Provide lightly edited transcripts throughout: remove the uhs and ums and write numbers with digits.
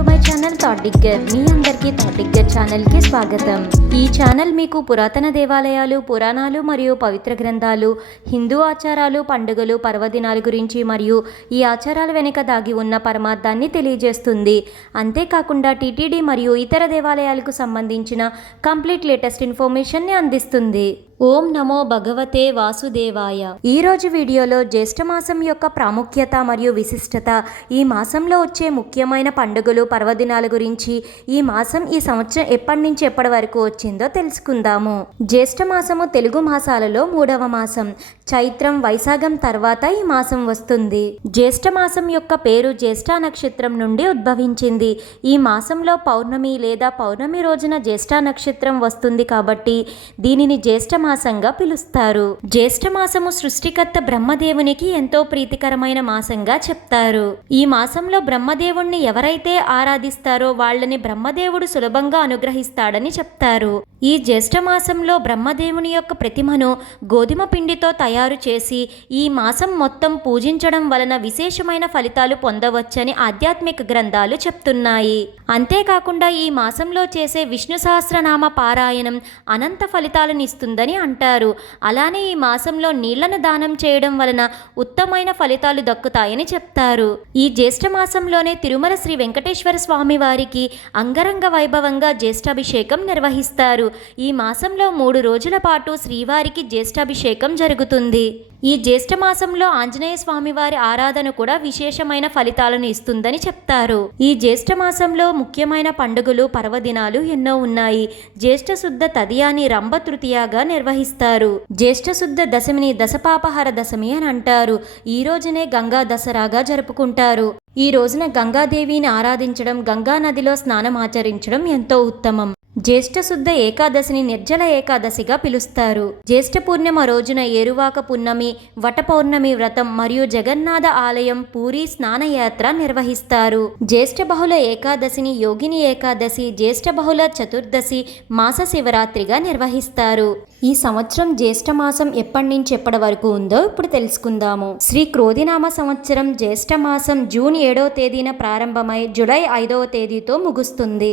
To my channel Thought Digger. మీ అందరికీ Thought digger ఛానల్కి స్వాగతం. ఈ ఛానల్ మీకు పురాతన దేవాలయాలు, పురాణాలు మరియు పవిత్ర గ్రంథాలు, హిందూ ఆచారాలు, పండుగలు, పర్వదినాల గురించి మరియు ఈ ఆచారాల వెనుక దాగి ఉన్న పరమార్థాన్ని తెలియజేస్తుంది. అంతేకాకుండా టీటీడీ మరియు ఇతర దేవాలయాలకు సంబంధించిన కంప్లీట్ లేటెస్ట్ ఇన్ఫర్మేషన్ని అందిస్తుంది. ఓం నమో భగవతే వాసుదేవాయ. ఈరోజు వీడియోలో జ్యేష్ఠమాసం యొక్క ప్రాముఖ్యత మరియు విశిష్టత, ఈ మాసంలో వచ్చే ముఖ్యమైన పండుగలు, పర్వదినాల గురించి, ఈ మాసం ఈ సంవత్సరం ఎప్పటి నుంచి ఎప్పటి వరకు వచ్చిందో తెలుసుకుందాము. జ్యేష్ఠమాసము తెలుగు మాసాలలో 3వ మాసం. చైత్రం, వైశాఖం తర్వాత ఈ మాసం వస్తుంది. జ్యేష్ఠమాసం యొక్క పేరు జ్యేష్ఠ నక్షత్రం నుండి ఉద్భవించింది. ఈ మాసంలో పౌర్ణమి లేదా పౌర్ణమి రోజున జ్యేష్ఠ నక్షత్రం వస్తుంది కాబట్టి దీనిని జ్యేష్ఠ మాసంగా పిలుస్తారు. జ్యేష్ఠమాసము సృష్టికర్త బ్రహ్మదేవునికి ఎంతో ప్రీతికరమైన మాసంగా చెప్తారు. ఈ మాసంలో బ్రహ్మదేవుణ్ణి ఎవరైతే ఆరాధిస్తారో వాళ్ళని బ్రహ్మదేవుడు సులభంగా అనుగ్రహిస్తాడని చెప్తారు. ఈ జ్యేష్ఠమాసంలో బ్రహ్మదేవుని యొక్క ప్రతిమను గోధుమ పిండితో తయారు చేసి ఈ మాసం మొత్తం పూజించడం వలన విశేషమైన ఫలితాలు పొందవచ్చని ఆధ్యాత్మిక గ్రంథాలు చెప్తున్నాయి. అంతేకాకుండా ఈ మాసంలో చేసే విష్ణు సహస్రనామ పారాయణం అనంత ఫలితాలను ఇస్తుందని అంటారు. అలానే ఈ మాసంలో నీళ్లను దానం చేయడం వలన ఉత్తమమైన ఫలితాలు దక్కుతాయని చెప్తారు. ఈ జ్యేష్ఠ మాసంలోనే తిరుమల శ్రీ వెంకటేశ్వర స్వామి వారికి అంగరంగ వైభవంగా జ్యేష్ఠాభిషేకం నిర్వహిస్తారు. ఈ మాసంలో 3 రోజుల పాటు శ్రీవారికి జ్యేష్ఠాభిషేకం జరుగుతుంది. ఈ జ్యేష్ఠ మాసంలో ఆంజనేయ స్వామి వారి ఆరాధన కూడా విశేషమైన ఫలితాలను ఇస్తుందని చెప్తారు. ఈ జ్యేష్ఠ మాసంలో ముఖ్యమైన పండుగలు, పర్వదినాలు ఎన్నో ఉన్నాయి. జ్యేష్ఠ శుద్ధ తదియాని రంభ తృతీయగా నిర్వహిస్తారు. జ్యేష్ఠ శుద్ధ దశమిని దశపాపహర దశమి అని అంటారు. ఈ రోజునే గంగా దసరాగా జరుపుకుంటారు. ఈ రోజున గంగాదేవిని ఆరాధించడం, గంగా నదిలో స్నానం ఆచరించడం ఎంతో ఉత్తమం. జ్యేష్ఠ శుద్ధ ఏకాదశిని నిర్జల ఏకాదశిగా పిలుస్తారు. జ్యేష్ఠ పూర్ణిమ రోజున ఏరువాక పున్నమి, వట పౌర్ణమి వ్రతం మరియు జగన్నాథ ఆలయం పూరి స్నానయాత్ర నిర్వహిస్తారు. జ్యేష్ఠ బహుళ ఏకాదశిని యోగిని ఏకాదశి, జ్యేష్ఠ బహుళ చతుర్దశి మాస శివరాత్రిగా నిర్వహిస్తారు. ఈ సంవత్సరం జ్యేష్ఠ మాసం ఎప్పటి నుంచి ఎప్పటి వరకు ఉందో ఇప్పుడు తెలుసుకుందాము. శ్రీ క్రోధినామ సంవత్సరం జ్యేష్ఠ మాసం జూన్ 7వ తేదీన ప్రారంభమై జూలై 5వ తేదీతో ముగుస్తుంది.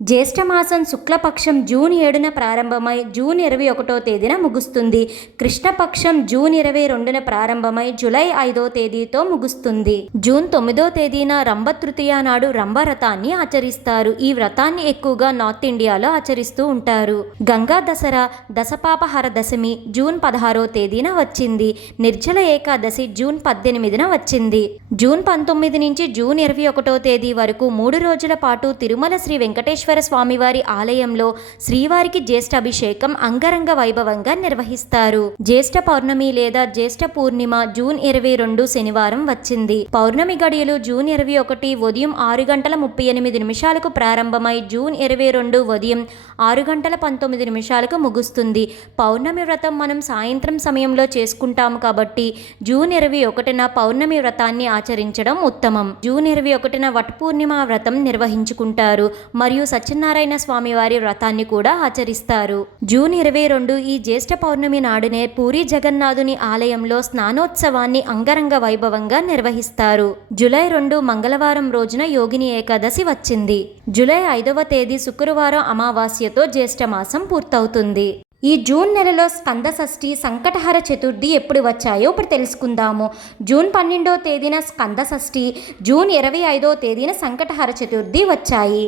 జ్యేష్ఠమాసం శుక్లపక్షం జూన్ 7న ప్రారంభమై జూన్ 21వ తేదీన ముగుస్తుంది. కృష్ణపక్షం జూన్ 22న ప్రారంభమై జూలై 5వ తేదీతో ముగుస్తుంది. జూన్ 9వ తేదీన రంభ తృతీయ నాడు రంభ వ్రతాన్ని ఆచరిస్తారు. ఈ వ్రతాన్ని ఎక్కువగా నార్త్ ఇండియాలో ఆచరిస్తూ ఉంటారు. గంగా దసరా దశపాపహర దశమి జూన్ 16వ తేదీన వచ్చింది. నిర్జల ఏకాదశి జూన్ 18న వచ్చింది. జూన్ 19 నుంచి జూన్ 21వ తేదీ వరకు 3 రోజుల పాటు తిరుమల శ్రీ వెంకటేశ్వర స్వామివారి ఆలయంలో శ్రీవారికి జ్యేష్ఠాభిషేకం అంగరంగ వైభవంగా నిర్వహిస్తారు. జ్యేష్ఠ పౌర్ణమి లేదా జ్యేష్ఠ పూర్ణిమ జూన్ 22 శనివారం వచ్చింది. పౌర్ణమి గడియలు జూన్ 21 ఉదయం 6:38 ప్రారంభమై జూన్ 22 ఉదయం 6:19 ముగుస్తుంది. పౌర్ణమి వ్రతం మనం సాయంత్రం సమయంలో చేసుకుంటాము కాబట్టి జూన్ 21న పౌర్ణమి వ్రతాన్ని ఆచరించడం ఉత్తమం. జూన్ 21న వట పూర్ణిమ వ్రతం నిర్వహించుకుంటారు మరియు సత్యనారాయణ స్వామి వారి వ్రతాన్ని కూడా ఆచరిస్తారు. జూన్ 22 ఈ జ్యేష్ఠ పౌర్ణమి నాడునే పూరి జగన్నాథుని ఆలయంలో స్నానోత్సవాన్ని అంగరంగ వైభవంగా నిర్వహిస్తారు. జూలై 2 మంగళవారం రోజున యోగిని ఏకాదశి వచ్చింది. జూలై 5వ తేదీ శుక్రవారం అమావాస్యతో జ్యేష్ఠ మాసం పూర్తవుతుంది. ఈ జూన్ నెలలో స్కంద షష్ఠి, సంకటహర చతుర్థి ఎప్పుడు వచ్చాయో ఇప్పుడు తెలుసుకుందాము. జూన్ 12వ తేదీన స్కంద షష్ఠి, జూన్ 25వ తేదీన సంకటహర చతుర్థి వచ్చాయి.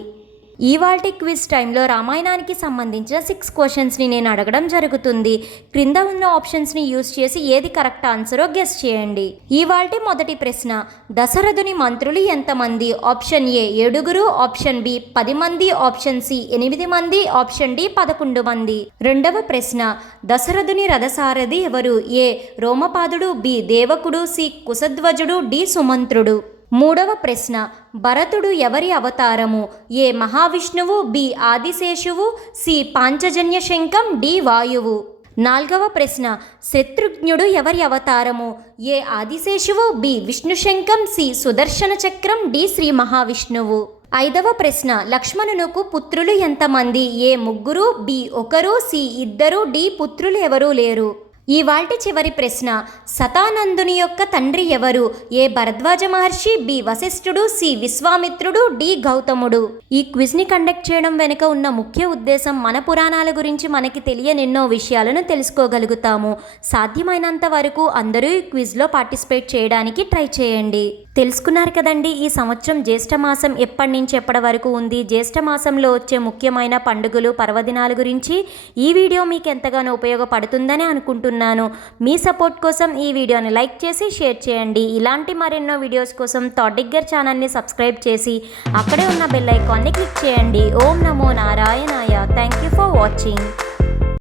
ఇవాల్టి క్విజ్ టైంలో రామాయణానికి సంబంధించిన 6 క్వశ్చన్స్ని నేను అడగడం జరుగుతుంది. క్రింద ఉన్న ఆప్షన్స్ని యూజ్ చేసి ఏది కరెక్ట్ ఆన్సరో గెస్ చేయండి. ఇవాల్టి మొదటి ప్రశ్న, దశరథుని మంత్రులు ఎంతమంది? ఆప్షన్ ఏ 7, ఆప్షన్ బి 10 మంది, ఆప్షన్ సి 8 మంది, ఆప్షన్ డి 11 మంది. రెండవ ప్రశ్న, దశరథుని రథసారథి ఎవరు? ఏ రోమపాదుడు, బి దేవకుడు, సి కుశధ్వజుడు, డి సుమంత్రుడు. మూడవ ప్రశ్న, భరతుడు ఎవరి అవతారము? ఏ మహావిష్ణువు, బి ఆదిశేషువు, సి పాంచజన్య శంఖం, డి వాయువు. నాలుగవ ప్రశ్న, శత్రుఘ్నుడు ఎవరి అవతారము? ఏ ఆదిశేషువు, బి విష్ణుశంఖం, సి సుదర్శన చక్రం, డి శ్రీ మహావిష్ణువు. ఐదవ ప్రశ్న, లక్ష్మణునకు పుత్రులు ఎంతమంది? ఏ 3, బి 1, సి 2, డి పుత్రులు ఎవరూ లేరు. ఇవాల్టి చివరి ప్రశ్న, శతానందుని యొక్క తండ్రి ఎవరు? ఏ భరద్వాజ మహర్షి, బి వశిష్ఠుడు, సి విశ్వామిత్రుడు, డి గౌతముడు. ఈ క్విజ్ని కండక్ట్ చేయడం వెనుక ఉన్న ముఖ్య ఉద్దేశం మన పురాణాల గురించి మనకి తెలియని ఎన్నో విషయాలను తెలుసుకోగలుగుతాము. సాధ్యమైనంత వరకు అందరూ ఈ క్విజ్లో పార్టిసిపేట్ చేయడానికి ట్రై చేయండి. తెలుసుకున్నారు కదండి, ఈ సంవత్సరం జ్యేష్ఠ మాసం ఎప్పటి నుంచి ఎప్పటి వరకు ఉంది, జ్యేష్ఠ మాసంలో వచ్చే ముఖ్యమైన పండుగలు పర్వదినాల గురించి ఈ వీడియో మీకు ఎంతగానో ఉపయోగపడుతుందని అనుకుంటున్నాను. మీ సపోర్ట్ కోసం ఈ వీడియోని లైక్ చేసి షేర్ చేయండి. ఇలాంటి మరెన్నో వీడియోస్ కోసం థాట్ డిగ్గర్ ఛానల్ని సబ్స్క్రైబ్ చేసి అక్కడే ఉన్న బెల్ ఐకాన్ని క్లిక్ చేయండి. ఓం నమో నారాయణాయ. Thank you for watching.